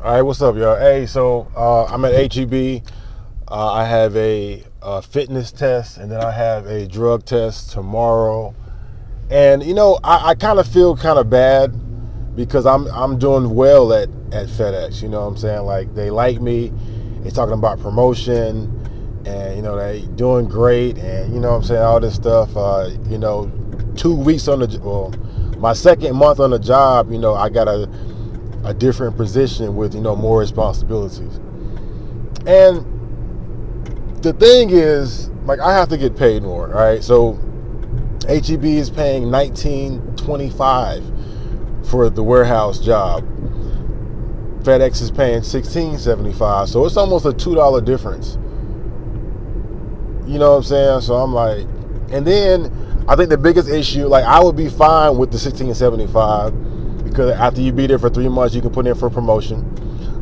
All right, what's up, y'all? Hey, so I'm at HEB. I have a fitness test, and then I have a drug test tomorrow. And I kind of feel kind of bad because I'm doing well at FedEx. You know what I'm saying? Like, they like me. They're talking about promotion, and they doing great, and what I'm saying, all this stuff. 2 weeks on my second month on the job. I got a different position with more responsibilities. And the thing is, like, I have to get paid more, right? So HEB is paying $19.25 for the warehouse job. FedEx is paying $16.75, so it's almost a $2 difference. You know what I'm saying? So I'm like, and then I think the biggest issue, like, I would be fine with the $16.75 because after you be there for 3 months, you can put in for promotion.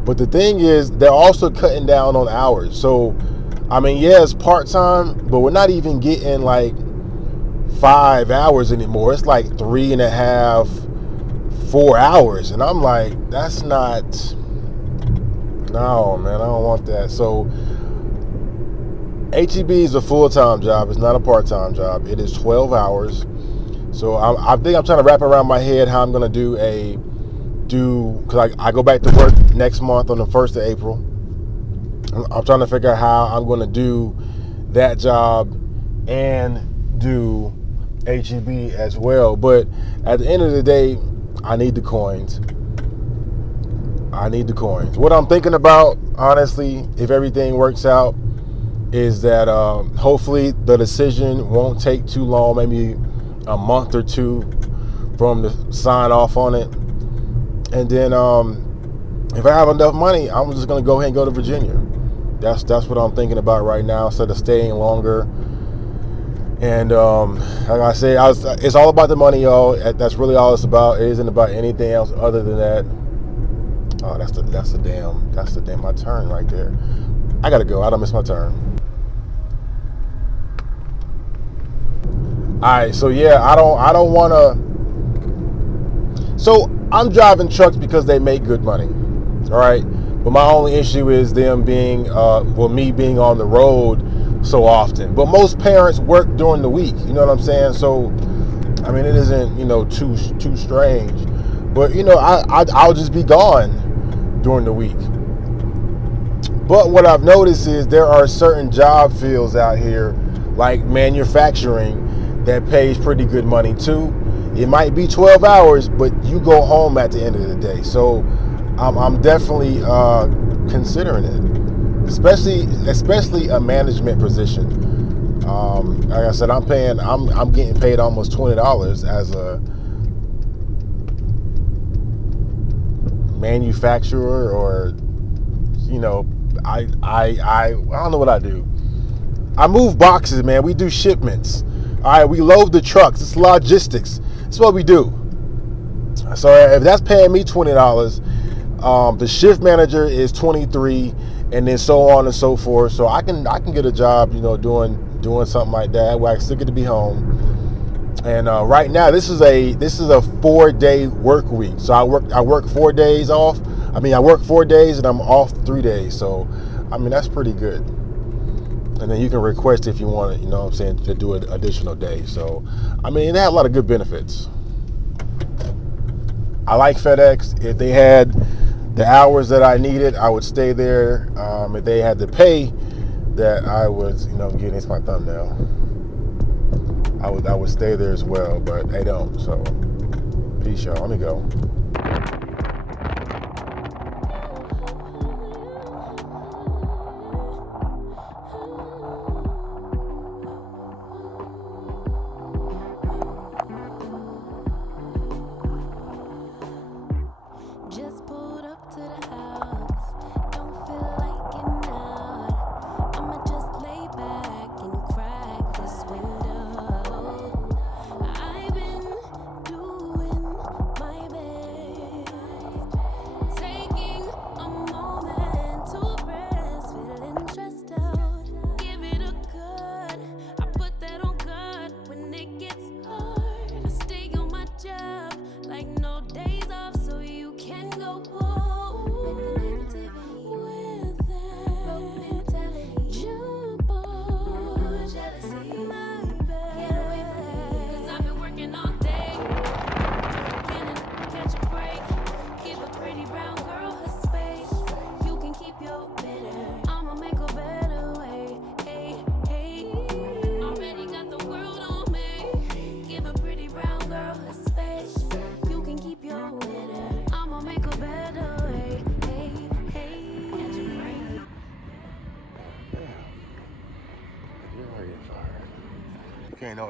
But the thing is, they're also cutting down on hours. So, I mean, yeah, it's part-time, but we're not even getting like 5 hours anymore. It's like 3.5, 4 hours. And I'm like, that's not, no, man, I don't want that. So HEB is a full-time job. It's not a part-time job. It is 12 hours. So I think I'm trying to wrap around my head how I'm going to because I go back to work next month on the 1st of April. I'm trying to figure out how I'm going to do that job and do HEB as well. But at the end of the day, I need the coins. What I'm thinking about, honestly, if everything works out, is that hopefully the decision won't take too long, maybe a month or two for them to sign off on it. And then if I have enough money, I'm just going to go ahead and go to Virginia. That's what I'm thinking about right now, instead of staying longer. And like I say, it's all about the money, y'all. That's really all it's about. It isn't about anything else other than that. Oh, that's the damn my turn right there. I gotta go. I don't miss my turn. All right, so yeah, I don't want to. So I'm driving trucks because they make good money, all right. But my only issue is them being, me being on the road so often. But most parents work during the week. You know what I'm saying? So, I mean, it isn't too strange. But I'll just be gone during the week. But what I've noticed is there are certain job fields out here, like manufacturing, that pays pretty good money too. It might be 12 hours, but you go home at the end of the day. So I'm definitely considering it, especially a management position. Like I said, I'm getting paid almost $20 as a manufacturer, or I don't know what I do. I move boxes, man. We do shipments. All right, we load the trucks. It's logistics. That's what we do. So if that's paying me $20, the shift manager is $23, and then so on and so forth. So I can get a job, doing something like that where I still get to be home. And right now, this is a 4-day work week. So I work 4 days off. I work 4 days and I'm off 3 days. So that's pretty good. And then you can request if you want to, to do an additional day. So they have a lot of good benefits. I like FedEx. If they had the hours that I needed, I would stay there. If they had the pay that I was, getting, it's my thumbnail, I would stay there as well, but they don't. So peace, y'all. Let me go.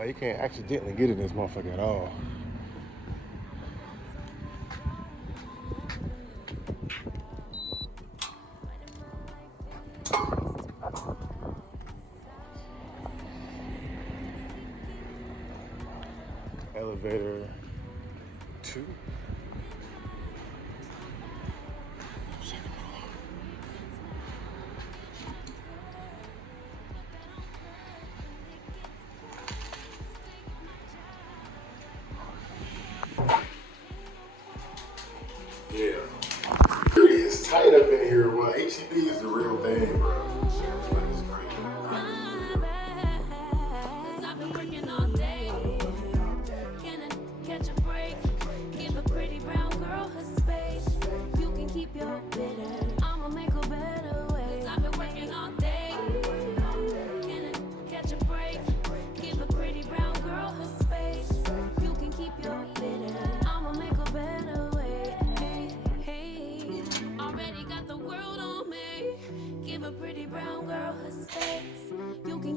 You can't accidentally get in this motherfucker at all. Elevator 2. Yeah. It's tight up in here. Well, HEB is the real thing, bro.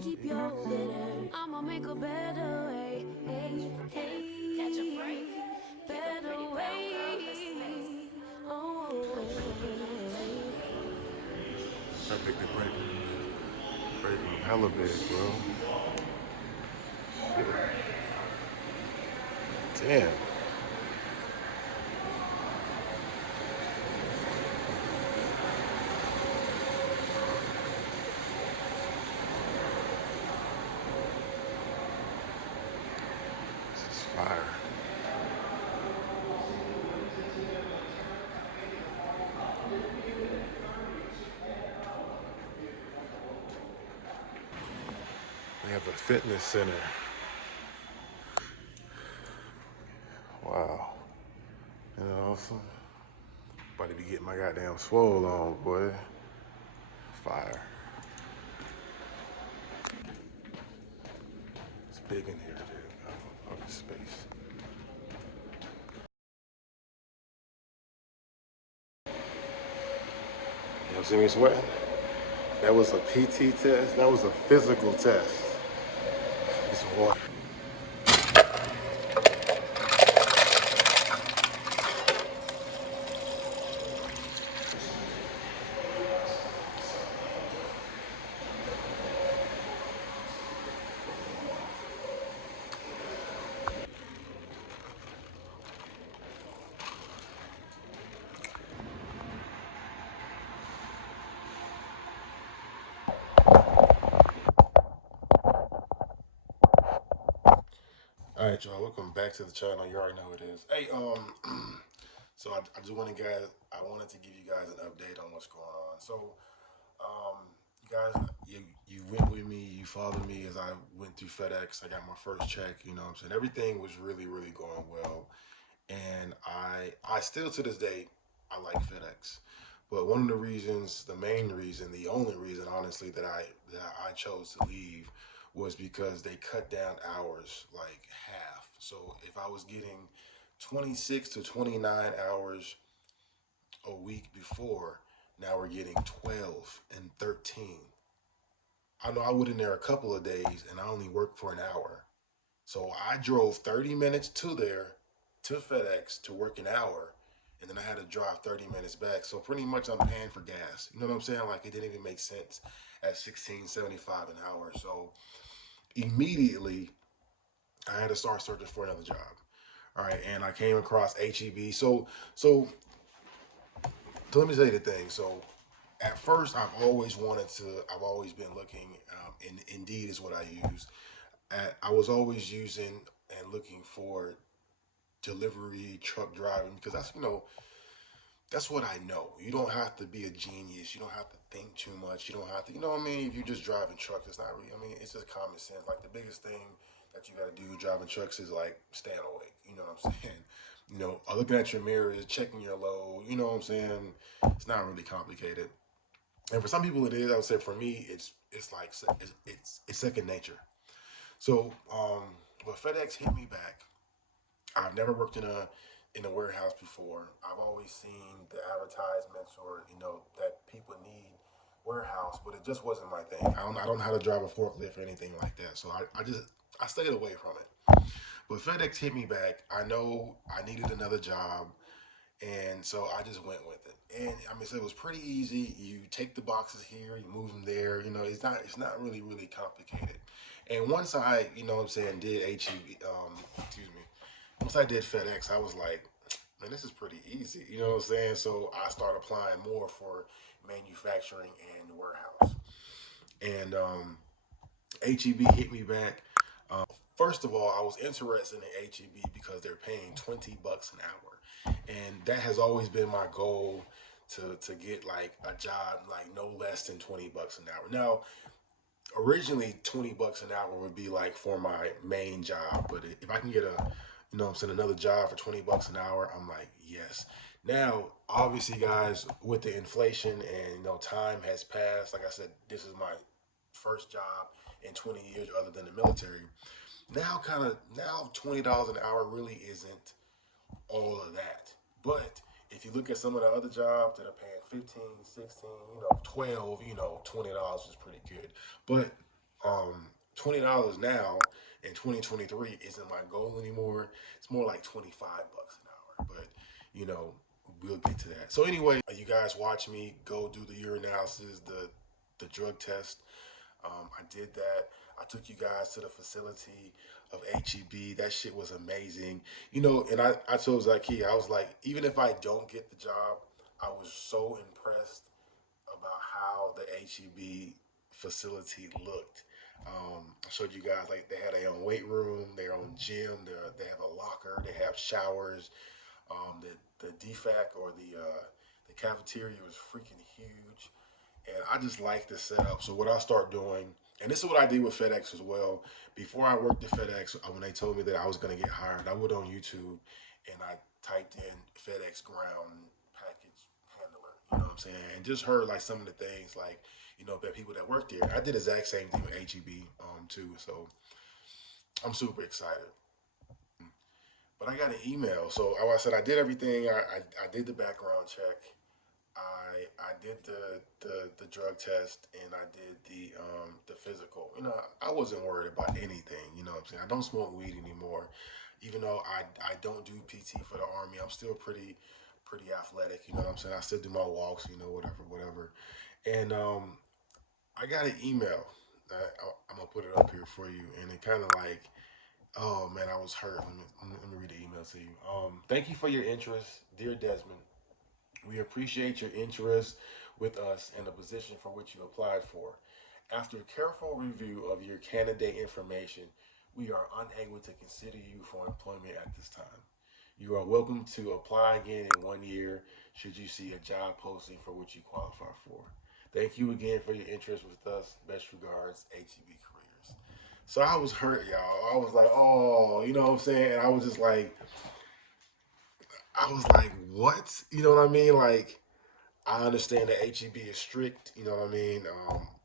Keep your bitter. I'ma make a better way. Hey, hey, catch a break. Better way. Oh, I picked the break. Break hella big, bro. Shit. Damn. Fire. They have a fitness center. Wow. Isn't that awesome? About to be getting my goddamn swole on, boy. Fire. It's big in here, dude. Oh, the space. You see me sweating? That was a PT test. That was a physical test. It's water. All right, y'all. Welcome back to the channel. You already know who it is. Hey, so I just wanted guys. I wanted to give you guys an update on what's going on. So, you guys, you went with me. You followed me as I went through FedEx. I got my first check. You know what I'm saying? Everything was really going well, and I still to this day I like FedEx. But one of the reasons, the main reason, the only reason, honestly, that I chose to leave was because they cut down hours like half. So if I was getting 26 to 29 hours a week before, now we're getting 12 and 13. I know I went in there a couple of days and I only worked for an hour. So I drove 30 minutes to there, to FedEx, to work an hour, and then I had to drive 30 minutes back. So pretty much I'm paying for gas. You know what I'm saying? Like it didn't even make sense at 16.75 an hour. So immediately I had to start searching for another job. All right, and I came across HEB. So let me tell you the thing. So at first, I've always been looking, and Indeed is what I use. I was always using and looking for delivery truck driving because that's what I know. You don't have to be a genius. You don't have to think too much. You don't have to, you know what I mean? If you're just driving trucks, it's not really, I mean, it's just common sense. Like the biggest thing that you got to do driving trucks is like staying awake. You know what I'm saying? Looking at your mirrors, checking your load. You know what I'm saying? It's not really complicated. And for some people it is. I would say for me, it's like it's second nature. So, but FedEx hit me back. I've never worked in a warehouse before. I've always seen the advertisements or that people need warehouse, but it just wasn't my thing. I don't know how to drive a forklift or anything like that. So I stayed away from it. But FedEx hit me back. I know I needed another job. And so I just went with it. And I mean, so it was pretty easy. You take the boxes here, you move them there. It's not really complicated. And once I, what I'm saying, did HEB, excuse me, once I did FedEx, I was like, man, this is pretty easy. You know what I'm saying? So I started applying more for manufacturing and warehouse. And HEB hit me back. First of all, I was interested in HEB because they're paying $20 an hour, and that has always been my goal to get like a job like no less than $20 an hour. Now, originally $20 an hour would be like for my main job, but if I can get another job for $20 an hour, I'm like yes. Now, obviously, guys, with the inflation and time has passed. Like I said, this is my first job in 20 years other than the military. Now $20 an hour really isn't all of that. But if you look at some of the other jobs that are paying 15, 16, 12, $20 is pretty good. But $20 now in 2023 isn't my goal anymore. It's more like $25 an hour. But you know, we'll get to that. So anyway, you guys watch me go do the urinalysis, the drug test. I did that. I took you guys to the facility of HEB. That shit was amazing. And I told Zaki, I was like, even if I don't get the job, I was so impressed about how the HEB facility looked. I showed you guys like they had their own weight room, their own gym. They have a locker. They have showers. The DFAC or the cafeteria was freaking huge, and I just like the setup. So what I start doing, and this is what I did with FedEx as well. Before I worked at FedEx, when they told me that I was going to get hired, I went on YouTube and I typed in FedEx ground package handler. You know what I'm saying? And just heard like some of the things like that people that work there. I did the exact same thing with HEB too. So I'm super excited. But I got an email. So like I said, I did everything. I did the background check. I did the drug test and I did the physical. I wasn't worried about anything. You know what I'm saying? I don't smoke weed anymore, even though I don't do PT for the Army. I'm still pretty athletic. You know what I'm saying? I still do my walks. Whatever. And I got an email. I'm gonna put it up here for you, and it kind of like, oh man, I was hurt. Let me read the email to you. Thank you for your interest, dear Desmond. We appreciate your interest with us and the position for which you applied for. After careful review of your candidate information, we are unable to consider you for employment at this time. You are welcome to apply again in 1 year should you see a job posting for which you qualify for. Thank you again for your interest with us. Best regards, HEB Careers. So I was hurt, y'all. I was like, oh, you know what I'm saying? And I was like, what? You know what I mean? Like, I understand that HEB is strict. You know what I mean?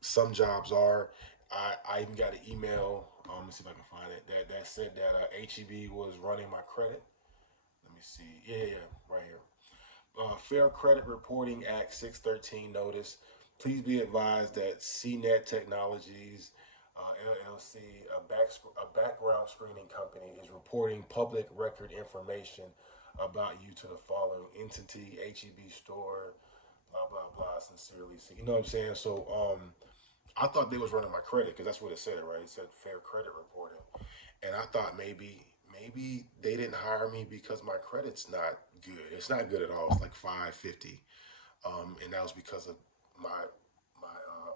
Some jobs are. I even got an email. Let's see if I can find it. That said that HEB was running my credit. Let me see. Yeah, right here. Fair Credit Reporting Act 613 notice. Please be advised that CNET Technologies LLC, a background screening company, is reporting public record information about you to the following entity: HEB store, blah blah blah. Sincerely, you know what I'm saying? So, I thought they was running my credit because that's what it said, right? It said fair credit reporting, and I thought maybe they didn't hire me because my credit's not good. It's not good at all. It's like 550, and that was because of my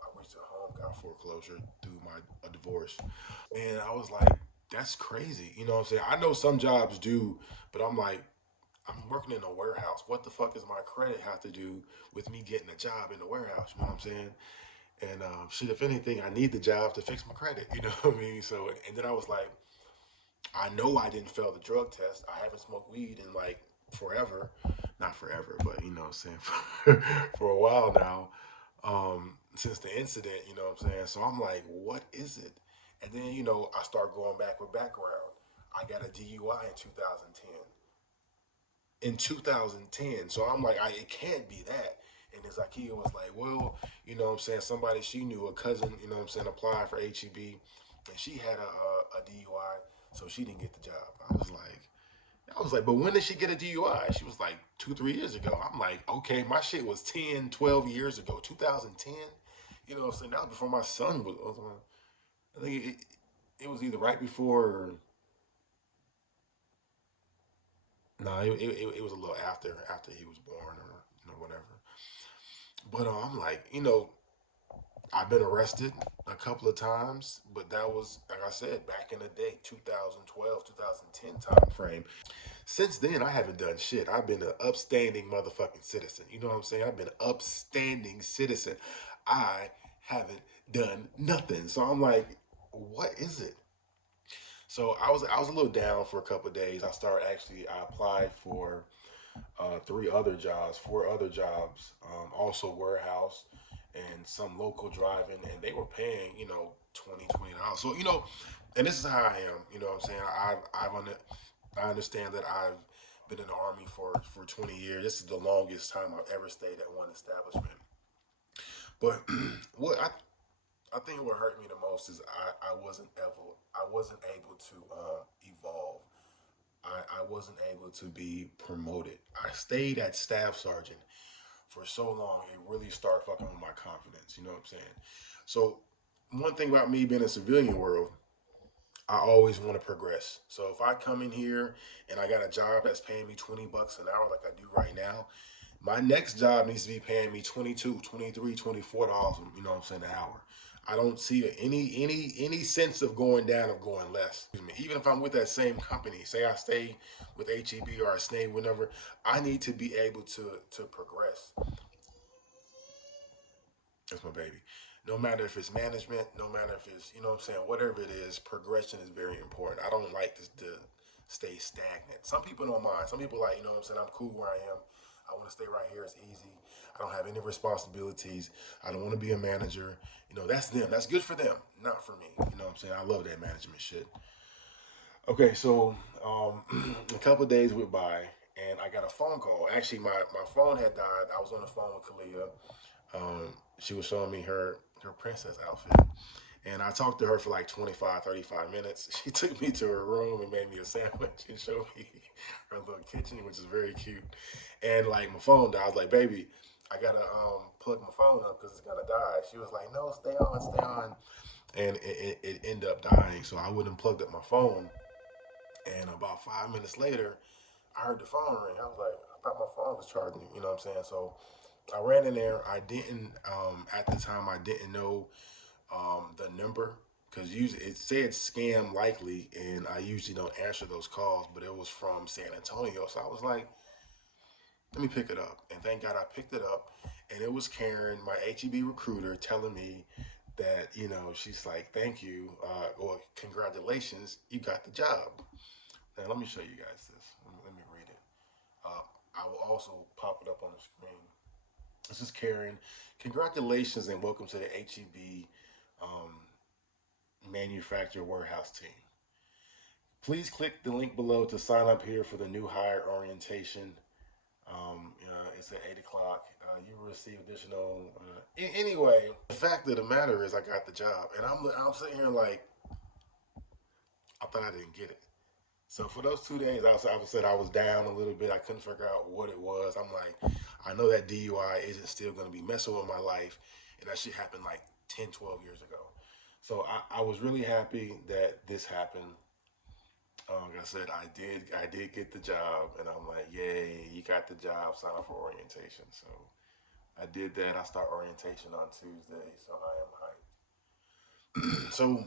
I went to home, got foreclosure through my a divorce, and I was like, that's crazy. You know what I'm saying? I know some jobs do, but I'm like, I'm working in a warehouse. What the fuck does my credit have to do with me getting a job in the warehouse? You know what I'm saying? And shit, if anything, I need the job to fix my credit. You know what I mean? So, and then I was like, I know I didn't fail the drug test. I haven't smoked weed in like forever. Not forever, but you know what I'm saying? For a while now. Since the incident, you know what I'm saying? So I'm like, what is it? And then, I start going back with background. I got a DUI in 2010. In 2010. So I'm like, it can't be that. And then Zakia was like, well, you know what I'm saying? Somebody she knew, a cousin, you know what I'm saying, applied for HEB, and she had a DUI, so she didn't get the job. I was like, but when did she get a DUI? She was like 2, 3 years ago. I'm like, okay, my shit was 10, 12 years ago, 2010. You know what I'm saying? That was before my son was I think it was either right before or, no, it was a little after he was born or whatever. But I'm like, I've been arrested a couple of times, but that was, like I said, back in the day, 2012, 2010 time frame. Since then, I haven't done shit. I've been an upstanding motherfucking citizen. You know what I'm saying? I've been an upstanding citizen. I haven't done nothing. So I'm like, what is it? So I was a little down for a couple of days. I applied for 4 other jobs, also warehouse and some local driving, and they were paying, $20. So, and this is how I am. You know what I'm saying? I understand that I've been in the army for 20 years. This is the longest time I've ever stayed at one establishment. But what I think what hurt me the most is I wasn't able to evolve. I wasn't able to be promoted. I stayed at staff sergeant for so long, it really started fucking with my confidence. You know what I'm saying? So one thing about me being in the civilian world, I always want to progress. So if I come in here and I got a job that's paying me $20 an hour like I do right now, my next job needs to be paying me 22, 23, $24, you know what I'm saying, an hour. I don't see any sense of going down or going less. Even if I'm with that same company, say I stay with HEB or I stay whenever, I need to be able to progress. That's my baby. No matter if it's management, no matter if it's, you know what I'm saying, whatever it is, progression is very important. I don't like to stay stagnant. Some people don't mind. Some people like, you know what I'm saying, I'm cool where I am. I want to stay right here. It's easy. I don't have any responsibilities. I don't want to be a manager. That's them. That's good for them, not for me. You know what I'm saying? I love that management shit. Okay, so a couple of days went by, and I got a phone call. Actually, my phone had died. I was on the phone with Kalia. She was showing me her princess outfit. And I talked to her for like 25, 35 minutes. She took me to her room and made me a sandwich and showed me her little kitchen, which is very cute. And like my phone died. I was like, baby, I gotta plug my phone up because it's gonna die. She was like, no, stay on, stay on. And it ended up dying. So I wouldn't plugged up my phone. And about 5 minutes later, I heard the phone ring. I was like, I thought my phone was charging, you know what I'm saying? So I ran in there. I didn't, at the time, I didn't know the number. because usually it said scam likely, and I usually don't answer those calls, but it was from San Antonio, so I was like, let me pick it up, and thank God I picked it up, and it was Karen, my HEB recruiter, telling me that she's like, thank you, or congratulations, you got the job. Now let me show you guys this. Let me read it. Uh, I will also pop it up on the screen. This is Karen. Congratulations and welcome to the HEB um, manufacturer warehouse team. Please click the link below to sign up here for the new hire orientation. It's at 8 o'clock. You will receive additional. Anyway, the fact of the matter is, I got the job, and I'm sitting here like, I thought I didn't get it. So for those 2 days, I said I was down a little bit. I couldn't figure out what it was. I'm like, I know that DUI isn't still going to be messing with my life, and that shit happened like 10, 12 years ago. So I was really happy that this happened. Like I said, I did get the job, and I'm like, yay, you got the job. Sign up for orientation. So I did that. I start orientation on Tuesday, so I am hyped. So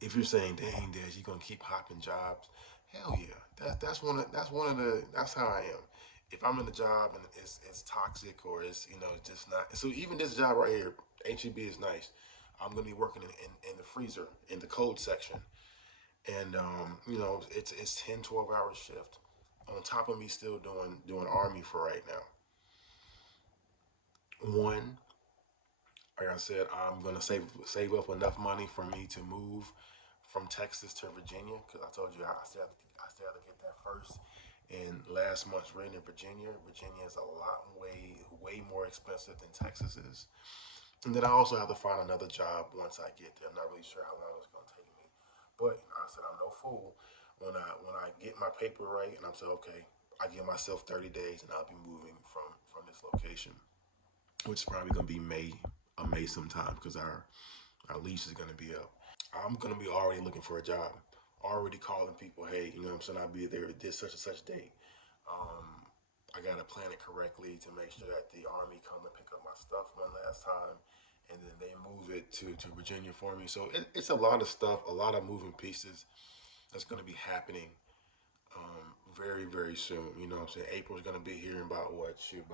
if you're saying, dang, Des, you gonna keep hopping jobs? Hell yeah. That's how I am. If I'm in a job and it's toxic, or it's just not. So even this job right here, HEB is nice. I'm gonna be working in the freezer in the cold section, and it's 10, 12 hour shift. On top of me still doing army for right now. One, like I said, I'm gonna save up enough money for me to move from Texas to Virginia, because I told you I still have to get that first. And last month's rent in Virginia, Virginia is a lot way more expensive than Texas is. And then I also have to find another job once I get there. I'm not really sure how long it's gonna take me, but I said I'm no fool. When I get my paper right, and I'm saying okay, I give myself 30 days, and I'll be moving from this location, which is probably gonna be May sometime, because our lease is gonna be up. I'm gonna be already looking for a job, already calling people. Hey, what I'm saying, I'll be there at this such and such date. Um, I gotta plan it correctly to make sure that the army come and pick up my stuff one last time, and then they move it to Virginia for me. So it's a lot of stuff, a lot of moving pieces that's gonna be happening very very soon. What I'm saying, April's gonna be here in about what? Shoot,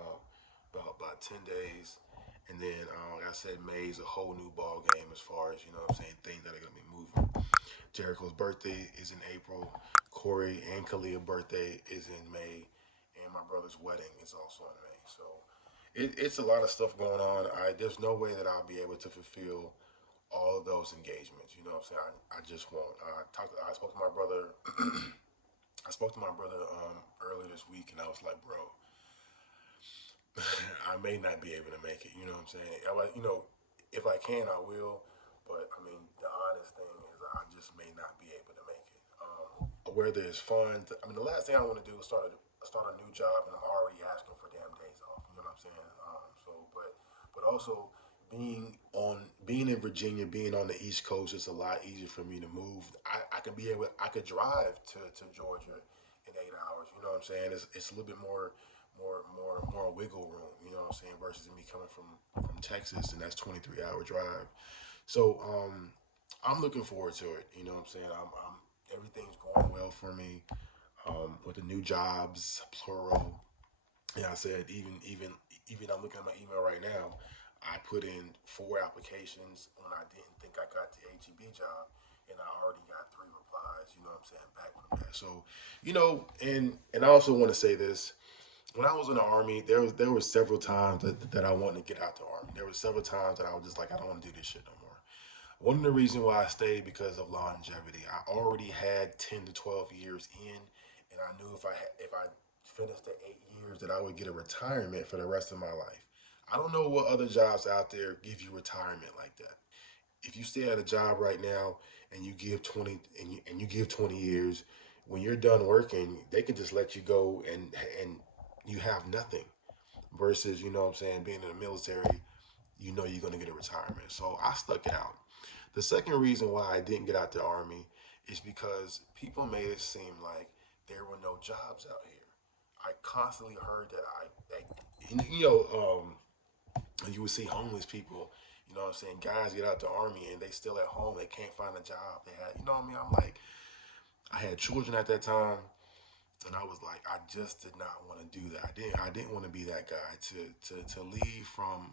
about 10 days. And then, like I said, May is a whole new ball game as far as what I'm saying, things that are gonna be moving. Jericho's birthday is in April. Corey and Khalil's birthday is in May, and my brother's wedding is also in May. So it's a lot of stuff going on. There's no way that I'll be able to fulfill all of those engagements. What I'm saying, I just won't. I spoke to my brother. I spoke to my brother earlier this week, and I was like, bro, I may not be able to make it. What I'm saying? If I can, I will. But I mean, the honest thing is, I just may not be able to make it. Whether it's fun, the last thing I want to do is start a new job, and I'm already asking for damn days off. You know what I'm saying? But also being in Virginia, being on the East Coast, it's a lot easier for me to move. I could drive to Georgia in 8 hours. You know what I'm saying? It's a little bit more wiggle room. You know what I'm saying? Versus me coming from Texas, and that's 23-hour drive. So I'm looking forward to it. You know what I'm saying? I'm everything's going well for me with the new jobs, plural. Yeah, I said even I'm looking at my email right now. I put in 4 applications when I didn't think I got the HEB job, and I already got 3 replies. You know what I'm saying, back from that. So, and I also want to say this. When I was in the army, there were several times that I wanted to get out the army. There were several times that I was just like, I don't want to do this shit no more. One of the reasons why I stayed because of longevity. I already had 10 to 12 years in, and I knew if I finished the 8 years that I would get a retirement for the rest of my life. I don't know what other jobs out there give you retirement like that. If you stay at a job right now and you give 20 years, when you're done working, they can just let you go, and you have nothing. Versus, what I'm saying, being in the military, you're gonna get a retirement. So I stuck it out. The second reason why I didn't get out the army is because people made it seem like there were no jobs out here. I constantly heard that you would see homeless people You know what I'm saying? Guys get out the army and they still at home. They can't find a job. They had, you know what I mean? I'm like, I had children at that time, and I was like, I just did not want to do that. I didn't want to be that guy to leave from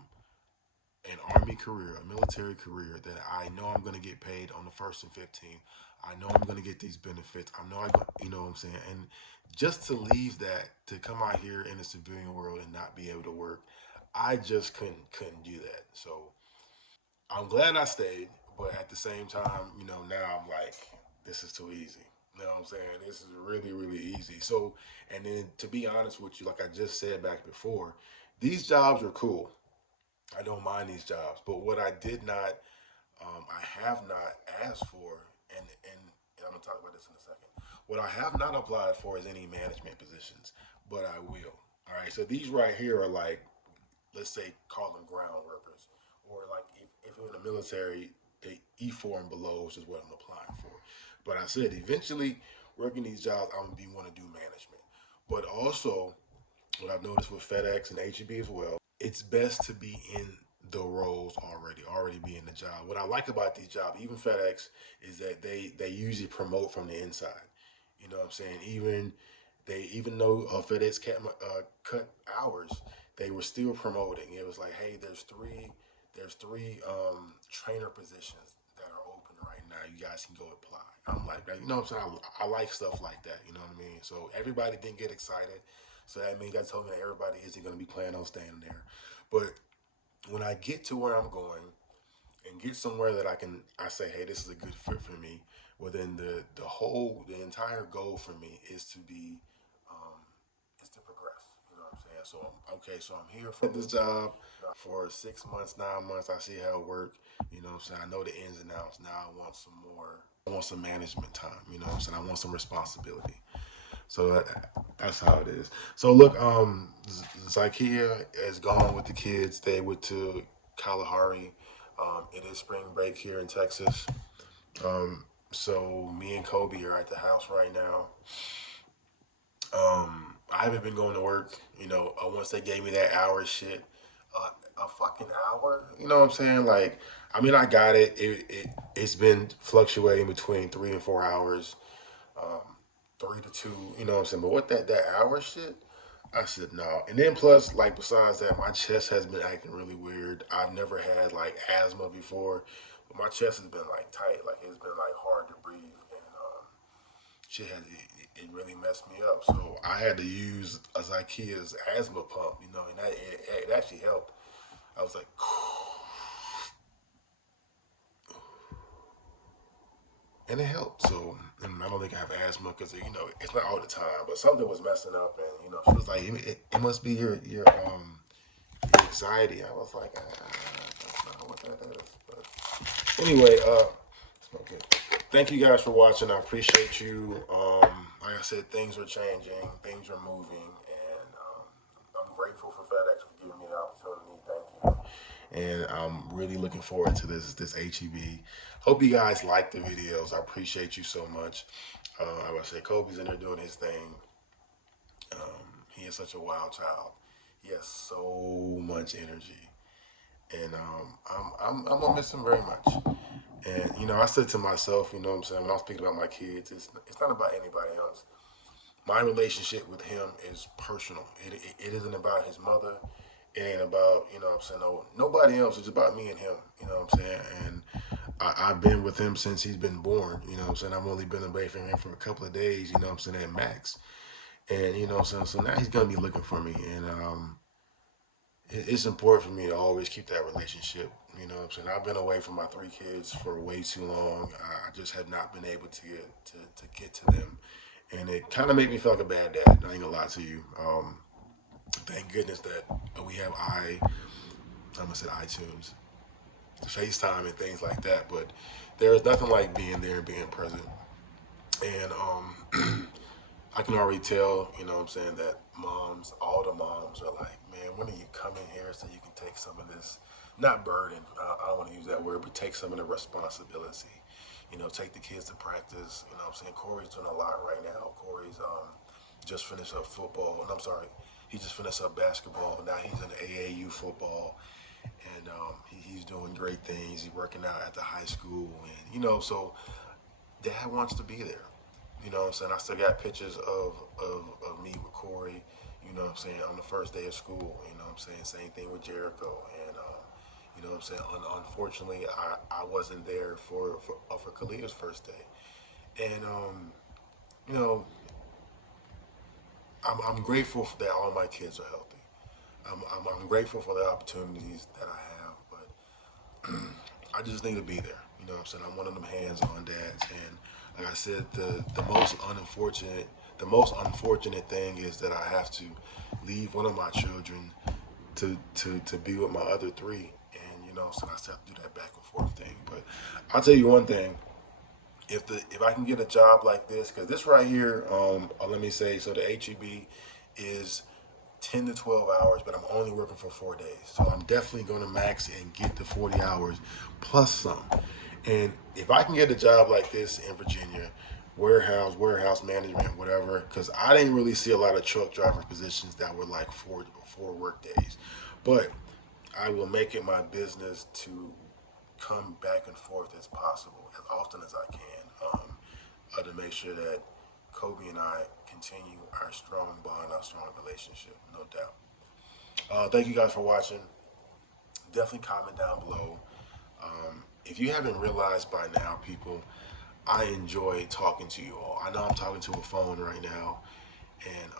an army career, a military career that I know I'm going to get paid on the 1st and 15th. I know I'm going to get these benefits. I know you know what I'm saying? And just to leave that, to come out here in the civilian world and not be able to work, I just couldn't do that. So I'm glad I stayed, but at the same time, now I'm like, this is too easy. You know what I'm saying? This is really, really easy. So, and then to be honest with you, like I just said back before, these jobs are cool. I don't mind these jobs, but what I did not, I have not asked for, and I'm gonna talk about this in a second. What I have not applied for is any management positions, but I will. All right, so these right here are like, let's say, call them ground workers, or like if you're in the military, they E4 and below is what I'm applying for. But I said eventually, working these jobs, I'm gonna be want to do management, but also what I've noticed with FedEx and HEB as well, it's best to be in the roles already be in the job. What I like about these jobs, even FedEx, is that they usually promote from the inside. You know what I'm saying? Even though FedEx cut hours, they were still promoting. It was like, hey, there's three trainer positions that are open right now. You guys can go apply. I'm like, you know what I'm saying? I like stuff like that. You know what I mean? So everybody didn't get excited. So that means that told me that everybody isn't going to be planning on staying there. But when I get to where I'm going and get somewhere that I say, hey, this is a good fit for me. Well, then the entire goal for me is to be, um, is to progress. You know what I'm saying? So okay, so I'm here for this job for 6 months, 9 months. I see how it works. You know what I'm saying? I know the ins and outs. Now I want some more. I want some management time. You know what I'm saying? I want some responsibility. So that's how it is. So look, Zykia is gone with the kids. They went to Kalahari. It is spring break here in Texas. So me and Kobe are at the house right now. I haven't been going to work. Once they gave me that hour shit, a fucking hour. You know what I'm saying? Like, I mean, I got it. It's been fluctuating between 3 and 4 hours, 3 to 2. You know what I'm saying? But what that hour shit? I said no. And then plus, like besides that, my chest has been acting really weird. I've never had like asthma before, but my chest has been like tight. Like it's been like hard to breathe, and it really messed me up. So I had to use a Zykia's asthma pump. And it actually helped. I was like, and it helped. So, and I don't think I have asthma because it's not all the time, but something was messing up, and she was like, it must be your anxiety. I was like, that's not what that is. But anyway, smoke it. Thank you guys for watching. I appreciate you. Like I said, things are changing, things are moving, and I'm grateful for FedEx for giving me the opportunity. Thank you. And I'm really looking forward to this HEB. Hope you guys like the videos. I appreciate you so much. I would say Kobe's in there doing his thing. He is such a wild child. He has so much energy, and I'm gonna miss him very much. And I said to myself, you know what I'm saying, when I was thinking about my kids, it's not about anybody else. My relationship with him is personal. It isn't about his mother. It ain't about, what I'm saying, nobody else. It's about me and him. You know what I'm saying? And I've been with him since he's been born. You know what I'm saying? I've only been away from him for a couple of days. You know what I'm saying? At max. And you know what I'm saying? So now he's gonna be looking for me, and it's important for me to always keep that relationship. You know what I'm saying? I've been away from my 3 kids for way too long. I just have not been able to get to them, and it kind of made me feel like a bad dad. I ain't gonna lie to you. Thank goodness that we have I'm gonna say iTunes, FaceTime, and things like that. But there's nothing like being there and being present. And I can already tell, you know what I'm saying, that all the moms are like, man, when are you coming here so you can take some of this, not burden, I don't want to use that word, but take some of the responsibility. Take the kids to practice. You know what I'm saying? Corey's doing a lot right now. Corey's just finished up football. And I'm sorry, he just finished up basketball. Now he's in AAU football. and he's doing great things. He's working out at the high school, and so Dad wants to be there. You know what I'm saying? I still got pictures of me with Corey, you know what I'm saying, on the first day of school, you know what I'm saying? Same thing with Jericho. And, you know what I'm saying? Unfortunately, I wasn't there for Khalil's first day. And, you know, I'm grateful that all my kids are healthy. I'm grateful for the opportunities that I have, but I just need to be there. You know what I'm saying? I'm one of them hands-on dads, and like I said, the most unfortunate thing is that I have to leave one of my children to be with my other three, and so I still have to do that back and forth thing. But I'll tell you one thing: if I can get a job like this, because this right here, let me say, so the HEB is 10 to 12 hours, but I'm only working for 4 days. So I'm definitely going to max and get the 40 hours plus some. And if I can get a job like this in Virginia, warehouse management, whatever, because I didn't really see a lot of truck driver positions that were like four work days. But I will make it my business to come back and forth as possible, as often as I can, to make sure that Kobe and I continue our strong bond, our strong relationship, no doubt. Thank you guys for watching. Definitely comment down below. If you haven't realized by now, people, I enjoy talking to you all. I know I'm talking to a phone right now, and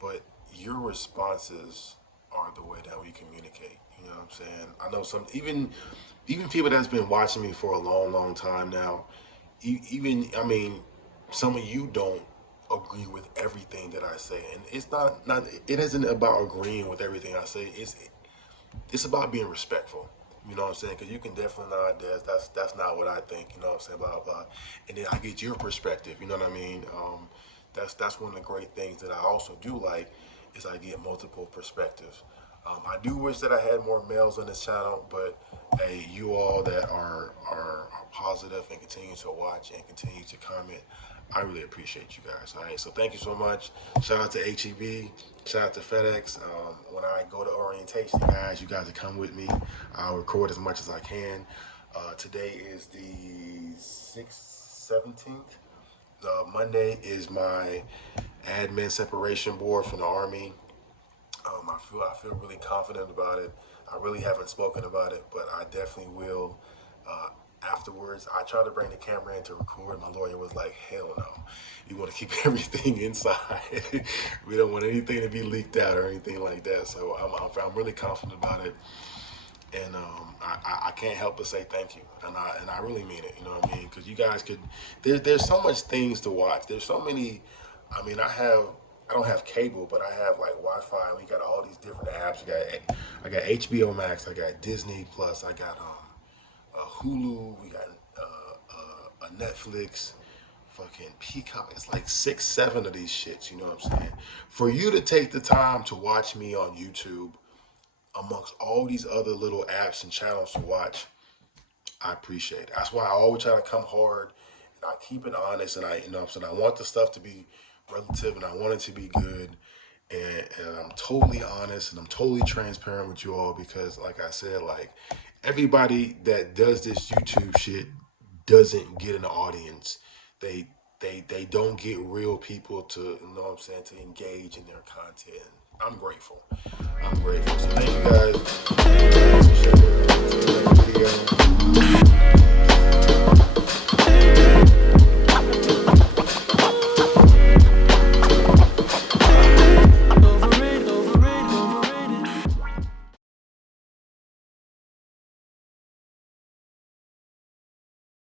but your responses are the way that we communicate. You know what I'm saying? I know some even people that's been watching me for a long, long time now. Even I mean, some of you don't agree with everything that I say, and it's not it isn't about agreeing with everything I say. It's about being respectful. You know what I'm saying? Because you can definitely nowadays, that's not what I think. You know what I'm saying? Blah blah. And then I get your perspective. You know what I mean? That's one of the great things that I also do like is I get multiple perspectives. I do wish that I had more males on this channel, but hey, you all that are positive and continue to watch and continue to comment, I really appreciate you guys. All right, so thank you so much. Shout out to HEB. Shout out to FedEx. When I go to orientation, guys, you guys will come with me. I'll record as much as I can. Today is the 17th. Monday is my admin separation board from the Army. I feel really confident about it. I really haven't spoken about it, but I definitely will. Afterwards, I tried to bring the camera in to record. My lawyer was like, "Hell no, you want to keep everything inside. We don't want anything to be leaked out or anything like that." So I'm really confident about it, and I can't help but say thank you, and I really mean it. You know what I mean? Because you guys could. There's so much things to watch. There's so many. I mean, I don't have cable, but I have like Wi-Fi, and we got all these different apps. I got HBO Max, I got Disney Plus, I got Hulu, we got a Netflix, fucking Peacock. It's like 6, 7 of these shits. You know what I'm saying? For you to take the time to watch me on YouTube, amongst all these other little apps and channels to watch, I appreciate it. That's why I always try to come hard and I keep it honest, and you know what I'm saying, I want the stuff to be relative and I want it to be good, and I'm totally honest and I'm totally transparent with you all because like I said, like everybody that does this YouTube shit doesn't get an audience. They they don't get real people to, you know what I'm saying, to engage in their content. I'm grateful. I'm grateful. So thank you guys.